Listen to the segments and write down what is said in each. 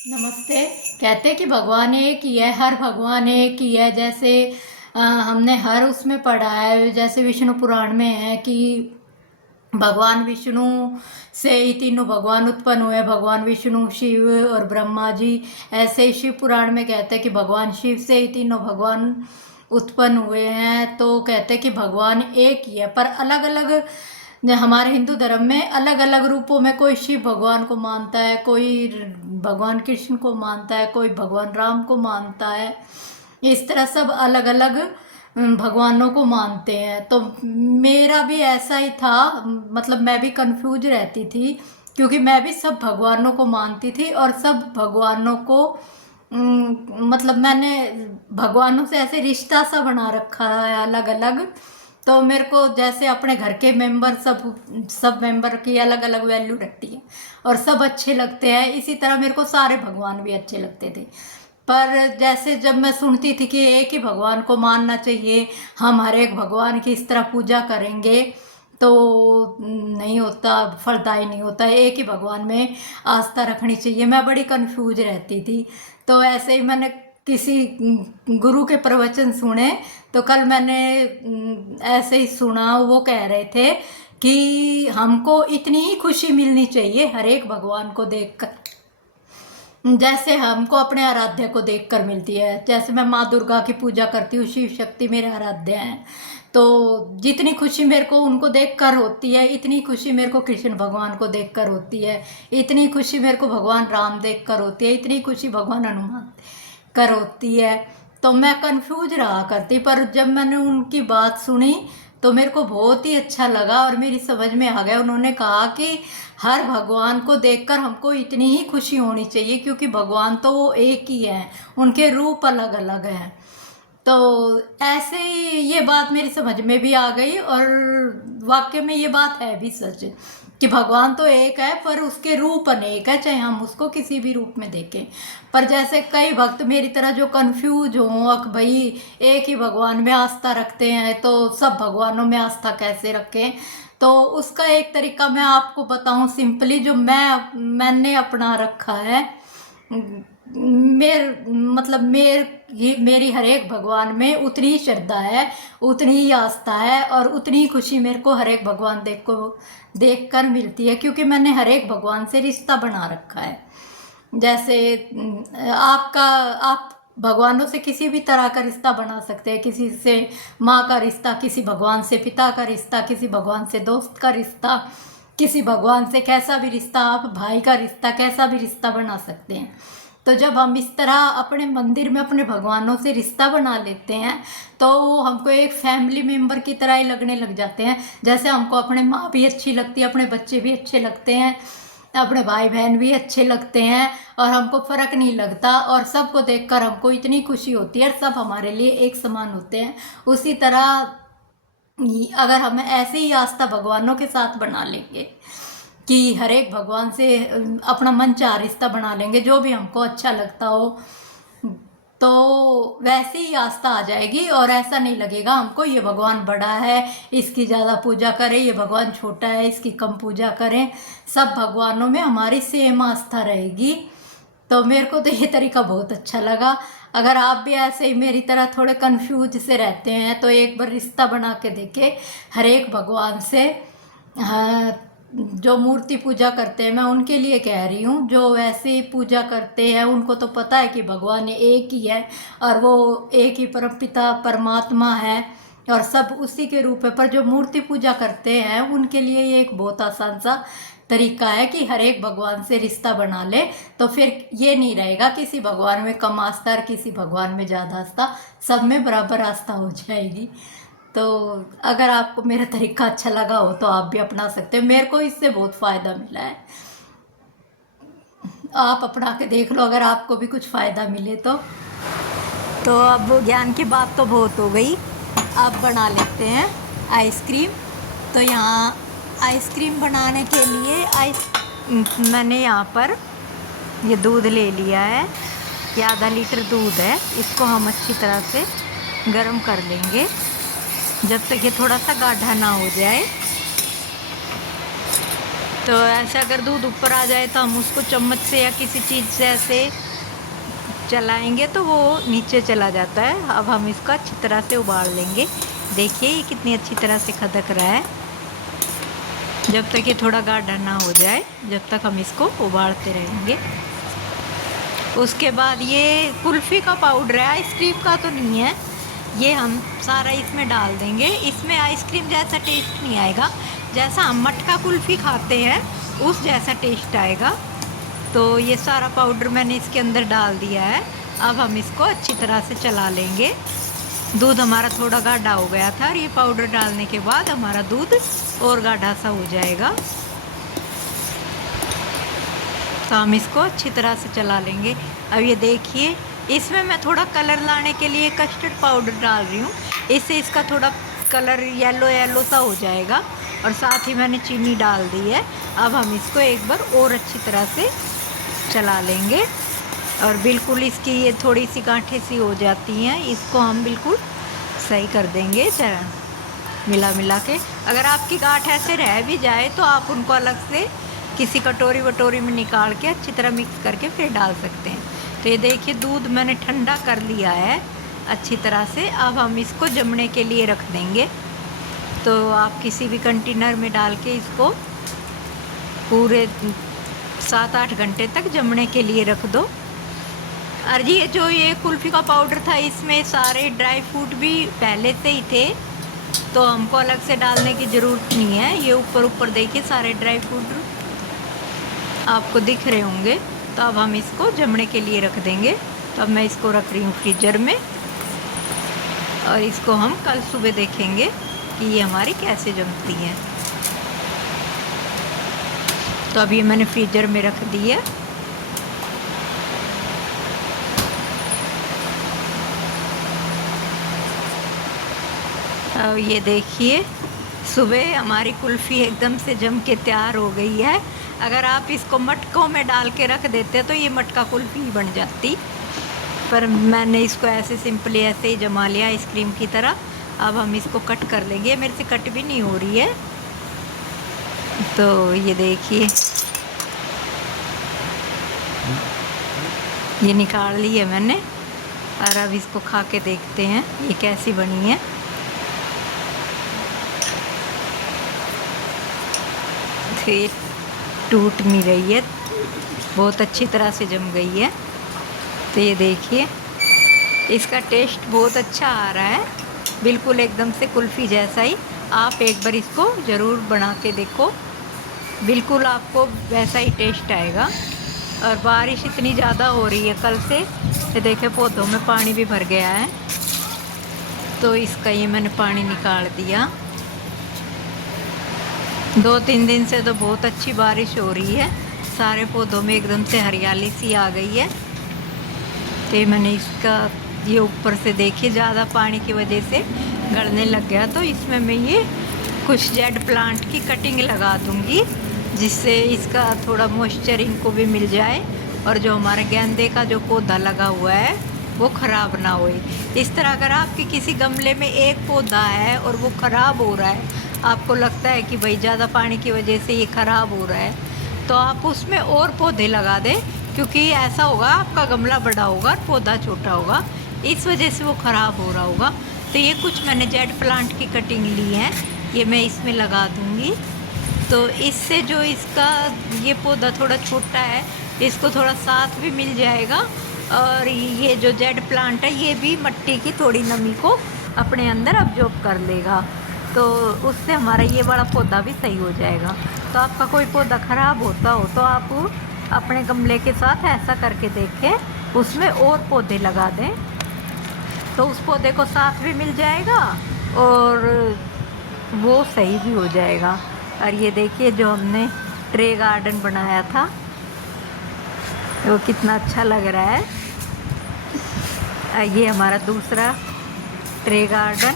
नमस्ते। कहते कि भगवान एक ही है, हर भगवान एक ही है। जैसे हमने हर उसमें पढ़ा है, जैसे विष्णु पुराण में है कि भगवान विष्णु से ही तीनों भगवान उत्पन्न हुए, भगवान विष्णु, शिव और ब्रह्मा जी। ऐसे ही शिव पुराण में कहते हैं कि भगवान शिव से ही तीनों भगवान उत्पन्न हुए हैं। तो कहते हैं कि भगवान एक ही है, पर अलग अलग हमारे हिंदू धर्म में अलग अलग रूपों में कोई शिव भगवान को मानता है, कोई भगवान कृष्ण को मानता है, कोई भगवान राम को मानता है। इस तरह सब अलग अलग भगवानों को मानते हैं। तो मेरा भी ऐसा ही था, मतलब मैं भी कंफ्यूज रहती थी क्योंकि मैं भी सब भगवानों को मानती थी और सब भगवानों को मतलब मैंने भगवानों से ऐसे रिश्ता सा बना रखा है अलग अलग। तो मेरे को जैसे अपने घर के मेंबर सब मेंबर की अलग अलग वैल्यू रहती है और सब अच्छे लगते हैं, इसी तरह मेरे को सारे भगवान भी अच्छे लगते थे। पर जैसे जब मैं सुनती थी कि एक ही भगवान को मानना चाहिए, हम हर एक भगवान की इस तरह पूजा करेंगे तो नहीं होता, फलदायी नहीं होता, एक ही भगवान में आस्था रखनी चाहिए, मैं बड़ी कंफ्यूज रहती थी। तो ऐसे ही मैंने किसी गुरु के प्रवचन सुने। तो कल मैंने ऐसे ही सुना, वो कह रहे थे कि हमको इतनी ही खुशी मिलनी चाहिए हर एक भगवान को देखकर जैसे हमको अपने आराध्य को देखकर मिलती है। जैसे मैं माँ दुर्गा की पूजा करती हूँ, शिव शक्ति मेरे आराध्य हैं, तो जितनी खुशी मेरे को उनको देखकर होती है, इतनी खुशी मेरे को कृष्ण भगवान को देखकर होती है, इतनी खुशी मेरे को भगवान राम देखकर होती है, इतनी खुशी भगवान हनुमान कर होती है। तो मैं कंफ्यूज रहा करती, पर जब मैंने उनकी बात सुनी तो मेरे को बहुत ही अच्छा लगा और मेरी समझ में आ गया। उन्होंने कहा कि हर भगवान को देखकर हमको इतनी ही खुशी होनी चाहिए क्योंकि भगवान तो वो एक ही है, उनके रूप अलग अलग हैं। तो ऐसे ही ये बात मेरी समझ में भी आ गई और वाकई में ये बात है भी सच कि भगवान तो एक है पर उसके रूप अनेक है, चाहे हम उसको किसी भी रूप में देखें। पर जैसे कई भक्त मेरी तरह जो कंफ्यूज हों कि भाई एक ही भगवान में आस्था रखते हैं तो सब भगवानों में आस्था कैसे रखें, तो उसका एक तरीका मैं आपको बताऊं सिंपली, जो मैंने अपना रखा है। मेरी हर एक भगवान में उतनी ही श्रद्धा है, उतनी ही आस्था है और उतनी ही खुशी मेरे को हर एक भगवान देख कर मिलती है क्योंकि मैंने हर एक भगवान से रिश्ता बना रखा है। जैसे आप भगवानों से किसी भी तरह का रिश्ता बना सकते हैं, किसी से माँ का रिश्ता, किसी भगवान से पिता का रिश्ता, किसी भगवान से दोस्त का रिश्ता, किसी भगवान से कैसा भी रिश्ता, आप भाई का रिश्ता, कैसा भी रिश्ता बना सकते हैं। तो जब हम इस तरह अपने मंदिर में अपने भगवानों से रिश्ता बना लेते हैं तो वो हमको एक फैमिली मेम्बर की तरह ही लगने लग जाते हैं। जैसे हमको अपने माँ भी अच्छी लगती है, अपने बच्चे भी अच्छे लगते हैं, अपने भाई बहन भी अच्छे लगते हैं और हमको फ़र्क नहीं लगता और सबको देखकर हमको इतनी खुशी होती है, सब हमारे लिए एक समान होते हैं। उसी तरह अगर हम ऐसे ही आस्था भगवानों के साथ बना लेंगे कि हर एक भगवान से अपना मन चाह रिश्ता बना लेंगे, जो भी हमको अच्छा लगता हो, तो वैसे ही आस्था आ जाएगी और ऐसा नहीं लगेगा हमको ये भगवान बड़ा है इसकी ज़्यादा पूजा करें, ये भगवान छोटा है इसकी कम पूजा करें। सब भगवानों में हमारी सेम आस्था रहेगी। तो मेरे को तो ये तरीका बहुत अच्छा लगा। अगर आप भी ऐसे ही मेरी तरह थोड़े कंफ्यूज से रहते हैं तो एक बार रिश्ता बना के देखें हर एक भगवान से। हाँ, जो मूर्ति पूजा करते हैं, मैं उनके लिए कह रही हूँ, जो ऐसे पूजा करते हैं उनको तो पता है कि भगवान एक ही है और वो एक ही परमपिता परमात्मा है और सब उसी के रूप है। पर जो मूर्ति पूजा करते हैं उनके लिए ये एक बहुत आसान सा तरीका है कि हर एक भगवान से रिश्ता बना ले, तो फिर ये नहीं रहेगा किसी भगवान में कम आस्था और किसी भगवान में ज़्यादा आस्था, सब में बराबर आस्था हो जाएगी। तो अगर आपको मेरा तरीका अच्छा लगा हो तो आप भी अपना सकते हो, मेरे को इससे बहुत फ़ायदा मिला है। आप अपना के देख लो अगर आपको भी कुछ फ़ायदा मिले तो अब ज्ञान की बात तो बहुत हो गई, अब बना लेते हैं आइसक्रीम। तो यहाँ आइसक्रीम बनाने के लिए मैंने यहाँ पर ये दूध ले लिया है, ये आधा लीटर दूध है, इसको हम अच्छी तरह से गर्म कर लेंगे जब तक ये थोड़ा सा गाढ़ा ना हो जाए। तो ऐसे अगर दूध ऊपर आ जाए तो हम उसको चम्मच से या किसी चीज़ से ऐसे चलाएंगे तो वो नीचे चला जाता है। अब हम इसको अच्छी तरह से उबाल लेंगे। देखिए ये कितनी अच्छी तरह से खदक रहा है। जब तक ये थोड़ा गाढ़ा ना हो जाए जब तक हम इसको उबालते रहेंगे। उसके बाद ये कुल्फ़ी का पाउडर है, आइसक्रीम का तो नहीं है। ये हम सारा इसमें डाल देंगे। इसमें आइसक्रीम जैसा टेस्ट नहीं आएगा, जैसा हम मटका कुल्फ़ी खाते हैं उस जैसा टेस्ट आएगा। तो ये सारा पाउडर मैंने इसके अंदर डाल दिया है। अब हम इसको अच्छी तरह से चला लेंगे। दूध हमारा थोड़ा गाढ़ा हो गया था और ये पाउडर डालने के बाद हमारा दूध और गाढ़ा सा हो जाएगा। तो हम इसको अच्छी तरह से चला लेंगे। अब ये देखिए इसमें मैं थोड़ा कलर लाने के लिए कस्टर्ड पाउडर डाल रही हूँ। इससे इसका थोड़ा कलर येलो येलो सा हो जाएगा। और साथ ही मैंने चीनी डाल दी है। अब हम इसको एक बार और अच्छी तरह से चला लेंगे। और बिल्कुल इसकी ये थोड़ी सी गांठें सी हो जाती हैं, इसको हम बिल्कुल सही कर देंगे मिला मिला के। अगर आपकी गांठ ऐसे रह भी जाए तो आप उनको अलग से किसी कटोरी वटोरी में निकाल के अच्छी तरह मिक्स करके फिर डाल सकते हैं। तो ये देखिए दूध मैंने ठंडा कर लिया है अच्छी तरह से। अब हम इसको जमने के लिए रख देंगे। तो आप किसी भी कंटेनर में डाल के इसको पूरे 7-8 घंटे तक जमने के लिए रख दो। और ये जो ये कुल्फ़ी का पाउडर था इसमें सारे ड्राई फ्रूट भी पहले से ही थे, तो हमको अलग से डालने की ज़रूरत नहीं है। ये ऊपर ऊपर देखिए सारे ड्राई फ्रूट आपको दिख रहे होंगे। तो अब हम इसको जमने के लिए रख देंगे। तो अब मैं इसको रख रही हूँ फ्रीजर में और इसको हम कल सुबह देखेंगे कि ये हमारी कैसे जमती है। तो अब ये मैंने फ्रीजर में रख दी है। अब ये देखिए सुबह हमारी कुल्फ़ी एकदम से जम के तैयार हो गई है। अगर आप इसको मटकों में डाल के रख देते तो ये मटका कुल्फ़ी ही बन जाती, पर मैंने इसको ऐसे सिंपली ऐसे ही जमा लिया आइसक्रीम की तरह। अब हम इसको कट कर लेंगे। मेरे से कट भी नहीं हो रही है। तो ये देखिए ये निकाल ली है मैंने और अब इसको खा के देखते हैं ये कैसी बनी है। तो ये टूट नहीं रही है, बहुत अच्छी तरह से जम गई है। तो ये देखिए इसका टेस्ट बहुत अच्छा आ रहा है, बिल्कुल एकदम से कुल्फ़ी जैसा ही। आप एक बार इसको ज़रूर बना के देखो, बिल्कुल आपको वैसा ही टेस्ट आएगा। और बारिश इतनी ज़्यादा हो रही है कल से, ये देखे पौधों में पानी भी भर गया है। तो इसका ये मैंने पानी निकाल दिया। 2-3 दिन से तो बहुत अच्छी बारिश हो रही है, सारे पौधों में एकदम से हरियाली सी आ गई है। तो मैंने इसका ये ऊपर से देखिए ज़्यादा पानी की वजह से गलने लग गया, तो इसमें मैं ये कुछ जेड प्लांट की कटिंग लगा दूंगी, जिससे इसका थोड़ा मॉइस्चर इनको भी मिल जाए और जो हमारे गेंदे का जो पौधा लगा हुआ है वो ख़राब ना होए। इस तरह अगर आपके किसी गमले में एक पौधा है और वो ख़राब हो रहा है, आपको लगता है कि भाई ज़्यादा पानी की वजह से ये ख़राब हो रहा है, तो आप उसमें और पौधे लगा दें, क्योंकि ऐसा होगा आपका गमला बड़ा होगा और पौधा छोटा होगा, इस वजह से वो ख़राब हो रहा होगा। तो ये कुछ मैंने जेड प्लांट की कटिंग ली है, ये मैं इसमें लगा दूँगी। तो इससे जो इसका ये पौधा थोड़ा छोटा है, इसको थोड़ा साथ भी मिल जाएगा। और ये जो जेड प्लांट है ये भी मिट्टी की थोड़ी नमी को अपने अंदर अब्जॉर्ब कर लेगा, तो उससे हमारा ये बड़ा पौधा भी सही हो जाएगा। तो आपका कोई पौधा ख़राब होता हो तो आप अपने गमले के साथ ऐसा करके देखें, उसमें और पौधे लगा दें, तो उस पौधे को साथ भी मिल जाएगा और वो सही भी हो जाएगा। और ये देखिए जो हमने ट्रे गार्डन बनाया था वो कितना अच्छा लग रहा है। ये हमारा दूसरा ट्रे गार्डन,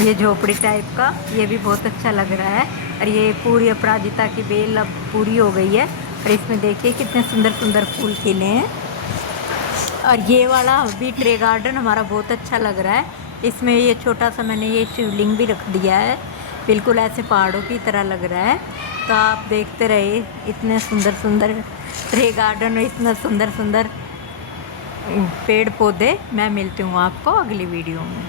ये झोपड़ी टाइप का, ये भी बहुत अच्छा लग रहा है। और ये पूरी अपराजिता की बेल अब पूरी हो गई है और इसमें देखिए कितने सुंदर सुंदर फूल खिले हैं। और ये वाला भी ट्रे गार्डन हमारा बहुत अच्छा लग रहा है। इसमें ये छोटा सा मैंने ये शिवलिंग भी रख दिया है, बिल्कुल ऐसे पहाड़ों की तरह लग रहा है। तो आप देखते रहिए इतने सुंदर सुंदर ट्री गार्डन में इतना सुंदर सुंदर पेड़ पौधे। मैं मिलती हूँ आपको अगली वीडियो में।